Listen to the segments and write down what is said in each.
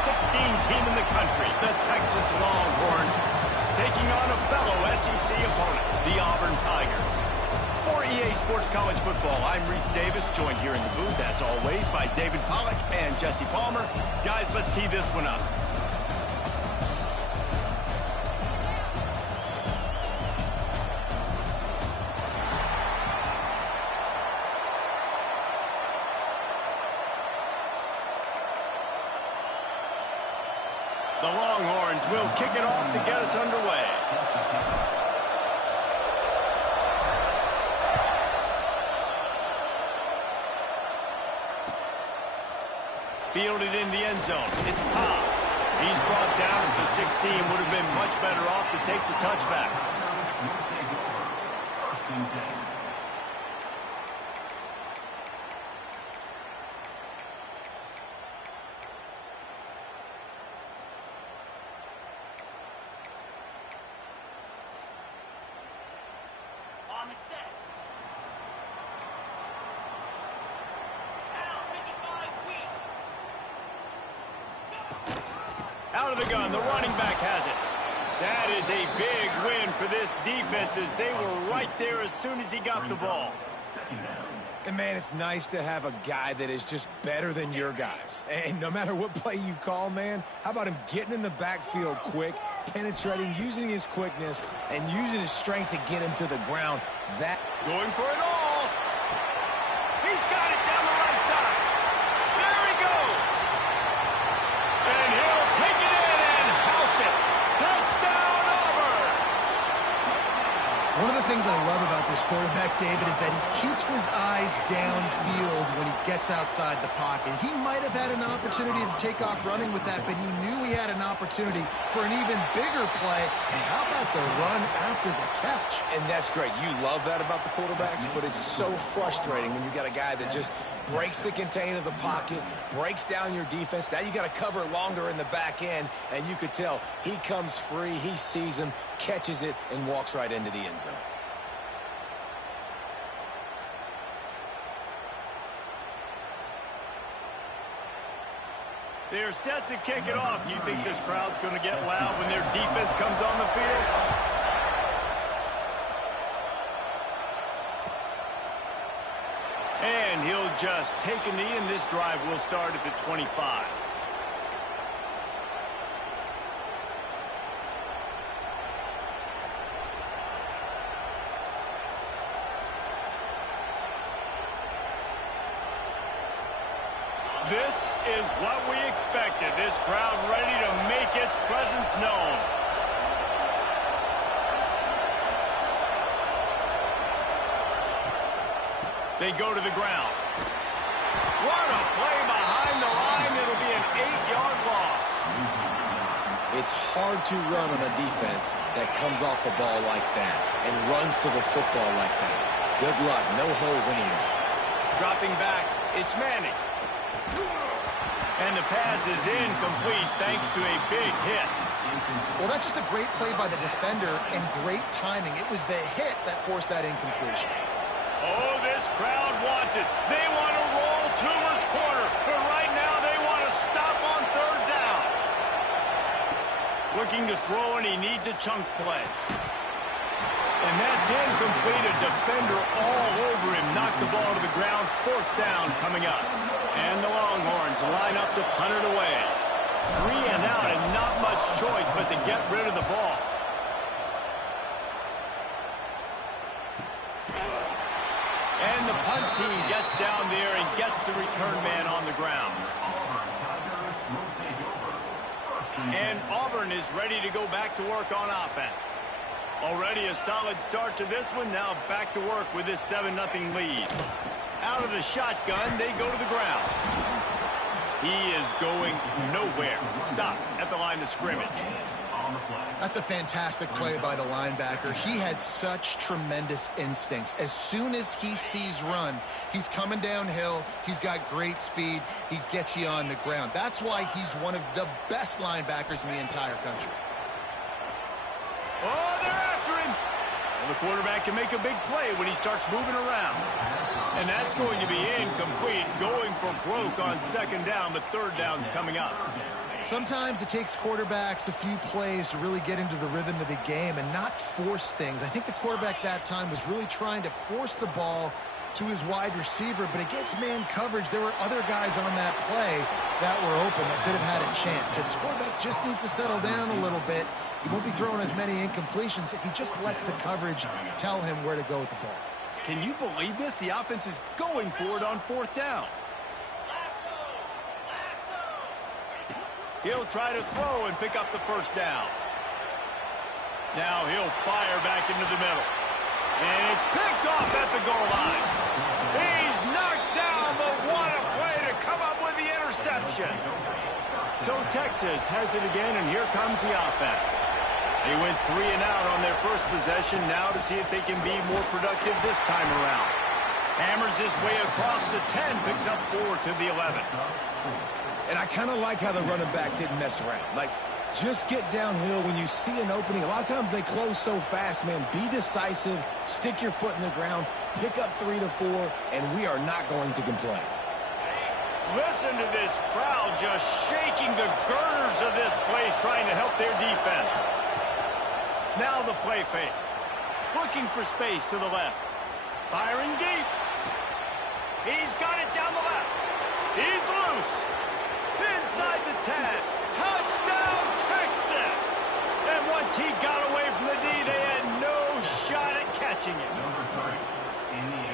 16 team in the country, the Texas Longhorns, taking on a fellow SEC opponent, the Auburn Tigers. For EA Sports College Football, I'm Reese Davis, joined here in the booth, as always, by David Pollack and Jesse Palmer. Guys, let's tee this one up. The Longhorns will kick it off to get us underway. Fielded in the end zone. It's Pop. He's brought down at the 16. Would have been much better off to take the touchback. Out of the gun, the running back has it. That is a big win for this defense as they were right there as soon as he got the ball. And, man, it's nice to have a guy that is just better than your guys. And no matter what play you call, man, how about him getting in the backfield quick, penetrating, using his quickness, and using his strength to get him to the ground. That going for it all. He's got it down the right side. There he goes. And he'll take it in and house it. Touchdown, Auburn. One of the things I love about this quarterback, David, is that he keeps his eyes downfield when he gets outside the pocket. He might have had an opportunity to take off running with that, but he knew he had an opportunity for an even bigger play. And how about the run after the catch? And that's great. You love that about the quarterbacks, but it's so frustrating when you got a guy that just breaks the contain of the pocket, breaks down your defense. Now you got to cover longer in the back end, and you could tell he comes free, he sees him, catches it, and walks right into the end zone. They're set to kick it off. You think this crowd's going to get loud when their defense comes on the field? And he'll just take a knee, and this drive will start at the 25. This is what we expected. This crowd ready to make its presence known. They go to the ground. What a play behind the line. It'll be an 8-yard loss. It's hard to run on a defense that comes off the ball like that and runs to the football like that. Good luck. No holes anywhere. Dropping back, it's Manning. And the pass is incomplete thanks to a big hit. Well, that's just a great play by the defender and great timing. It was the hit that forced that incompletion. Oh, this crowd wants it. They want to roll Toomer's corner, but right now they want to stop on third down. Looking to throw, and he needs a chunk play. And that's incomplete. A defender all over him. Knocked the ball to the ground. Fourth down coming up. And the Longhorns line up to punt it away. 3 and out, and not much choice but to get rid of the ball. And the punt team gets down there and gets the return man on the ground. And Auburn is ready to go back to work on offense. Already a solid start to this one. Now back to work with this 7-0 lead. Out of the shotgun, they go to the ground. He is going nowhere. Stop at the line of scrimmage. That's a fantastic play by the linebacker. He has such tremendous instincts. As soon as he sees run, he's coming downhill. He's got great speed. He gets you on the ground. That's why he's one of the best linebackers in the entire country. Oh, they're after him. Well, the quarterback can make a big play when he starts moving around. And that's going to be incomplete, going for broke on second down, but third down's coming up. Sometimes it takes quarterbacks a few plays to really get into the rhythm of the game and not force things. I think the quarterback that time was really trying to force the ball to his wide receiver, but against man coverage, there were other guys on that play that were open that could have had a chance. So this quarterback just needs to settle down a little bit. He won't be throwing as many incompletions if he just lets the coverage tell him where to go with the ball. Can you believe this? The offense is going for it on fourth down. He'll try to throw and pick up the first down. Now he'll fire back into the middle. And it's picked off at the goal line. He's knocked down, but what a play to come up with the interception. So Texas has it again, and here comes the offense. They went 3 and out on their first possession, now to see if they can be more productive this time around. Hammers his way across the 10, picks up 4 to the 11. And I kind of like how the running back didn't mess around. Like, just get downhill when you see an opening. A lot of times they close so fast, man. Be decisive, stick your foot in the ground, pick up 3 to 4, and we are not going to complain. Listen to this crowd just shaking the girders of this place, trying to help their defense. Now the play fake. Looking for space to the left. Firing deep. He's got it down the left. He's loose. Inside the 10. Touchdown, Texas! And once he got away from the D, they had no shot at catching him.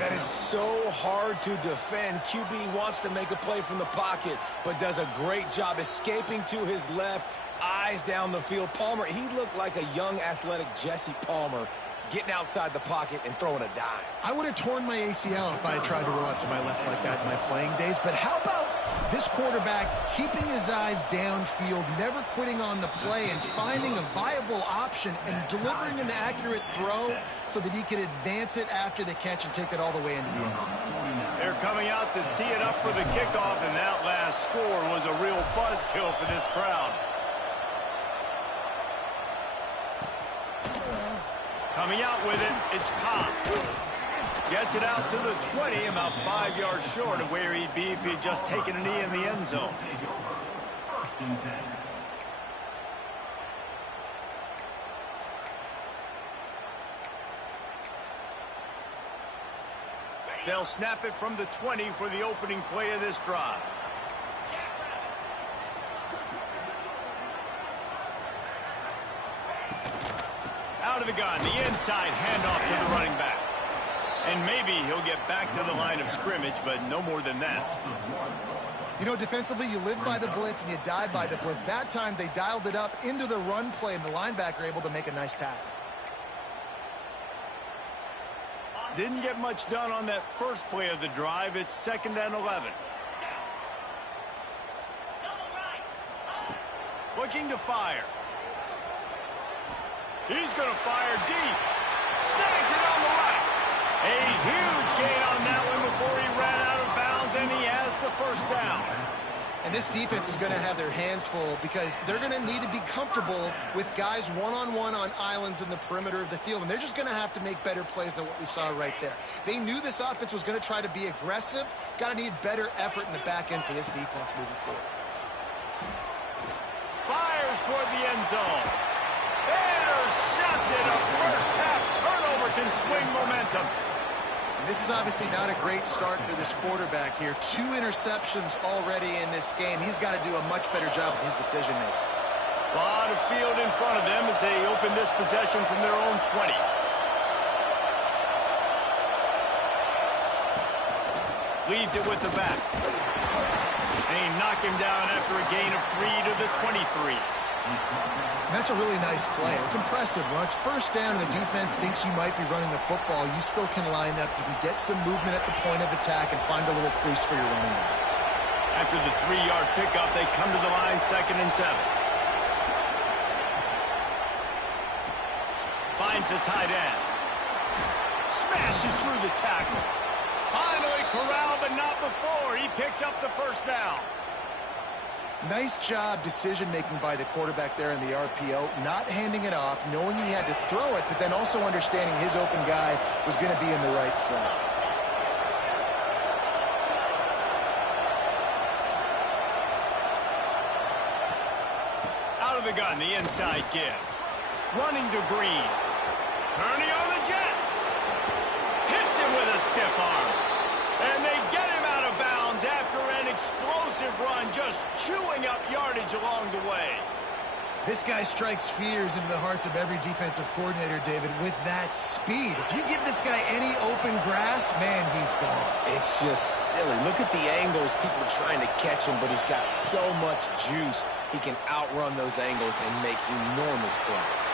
That is so hard to defend. QB wants to make a play from the pocket, but does a great job escaping to his left, eyes down the field. Palmer, he looked like a young, athletic Jesse Palmer, getting outside the pocket and throwing a dime. I would have torn my ACL if I had tried to roll out to my left like that in my playing days, but how about this quarterback keeping his eyes downfield, never quitting on the play, and finding a viable option and delivering an accurate throw so that he could advance it after the catch and take it all the way into the end zone. They're coming out to tee it up for the kickoff, and that last score was a real buzzkill for this crowd. Coming out with it, it's Cobb. Gets it out to the 20, about 5 yards short of where he'd be if he'd just taken a knee in the end zone. They'll snap it from the 20 for the opening play of this drive. Out of the gun, the inside handoff to the running back. And maybe he'll get back to the line of scrimmage, but no more than that. You know, defensively, you live by the blitz and you die by the blitz. That time, they dialed it up into the run play, and the linebacker able to make a nice tackle. Didn't get much done on that first play of the drive. It's 2nd and 11. Looking to fire. He's going to fire deep. Snags it on the right. A huge gain on that one before he ran out of bounds, and he has the first down. And this defense is going to have their hands full because they're going to need to be comfortable with guys one-on-one on islands in the perimeter of the field, and they're just going to have to make better plays than what we saw right there. They knew this offense was going to try to be aggressive. Got to need better effort in the back end for this defense moving forward. Fires toward the end zone. Intercepted. A first-half turnover can swing momentum. This is obviously not a great start for this quarterback here. 2 interceptions already in this game. He's got to do a much better job with his decision-making. A lot of field in front of them as they open this possession from their own 20. Leaves it with the back. And he knocked him down after a gain of 3 to the 23. And that's a really nice play. It's impressive. When it's first down and the defense thinks you might be running the football, you still can line up. You can get some movement at the point of attack and find a little crease for your running back. After the 3-yard pickup, they come to the line 2nd and 7. Finds the tight end. Smashes through the tackle. Finally corralled, but not before. He picks up the first down. Nice job decision-making by the quarterback there in the RPO, not handing it off, knowing he had to throw it, but then also understanding his open guy was going to be in the right flat. Out of the gun, the inside give. Running to Green. Turning on the Jets. Hits him with a stiff arm. And they get him out of bounds after an explosive run, just chewing up yardage along the way. This guy strikes fears into the hearts of every defensive coordinator, David, with that speed. If you give this guy any open grass, man, he's gone. It's just silly. Look at the angles, people are trying to catch him, but he's got so much juice. He can outrun those angles and make enormous plays.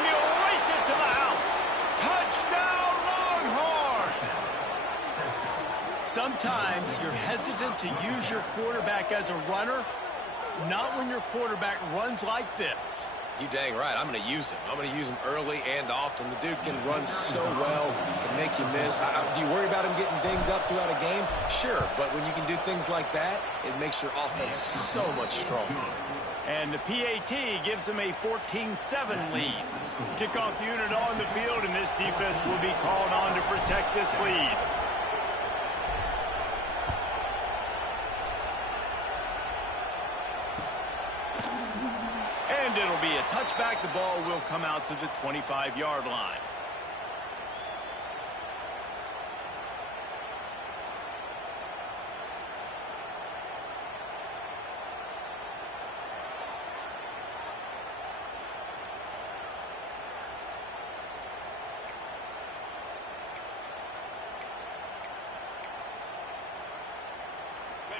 And he'll race it to the house. Touchdown, Longhorns! Sometimes you're hesitant to use your quarterback as a runner. Not when your quarterback runs like this. You dang right. I'm going to use him. I'm going to use him early and often. The dude can run so well, can make you miss. Do you worry about him getting dinged up throughout a game? Sure, but when you can do things like that, it makes your offense so much stronger. And the PAT gives them a 14-7 lead. Kickoff unit on the field, and this defense will be called on to protect this lead. And it'll be a touchback. The ball will come out to the 25-yard line.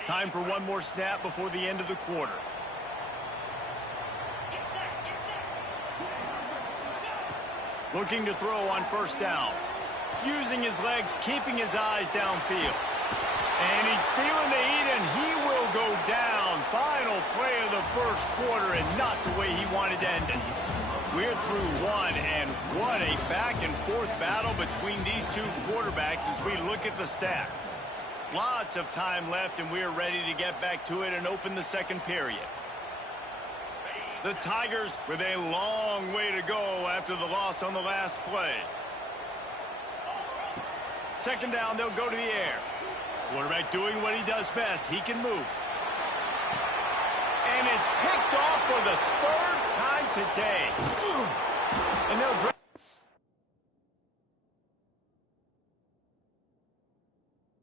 Time for one more snap before the end of the quarter. Looking to throw on first down. Using his legs, keeping his eyes downfield. And he's feeling the heat, and he will go down. Final play of the first quarter, and not the way he wanted to end it. We're through one, and what a back-and-forth battle between these two quarterbacks as we look at the stats. Lots of time left, and we're ready to get back to it and open the second period. The Tigers with a long way to go after the loss on the last play. Second down, they'll go to the air. Quarterback doing what he does best. He can move. And it's picked off for the third time today. And they'll drop.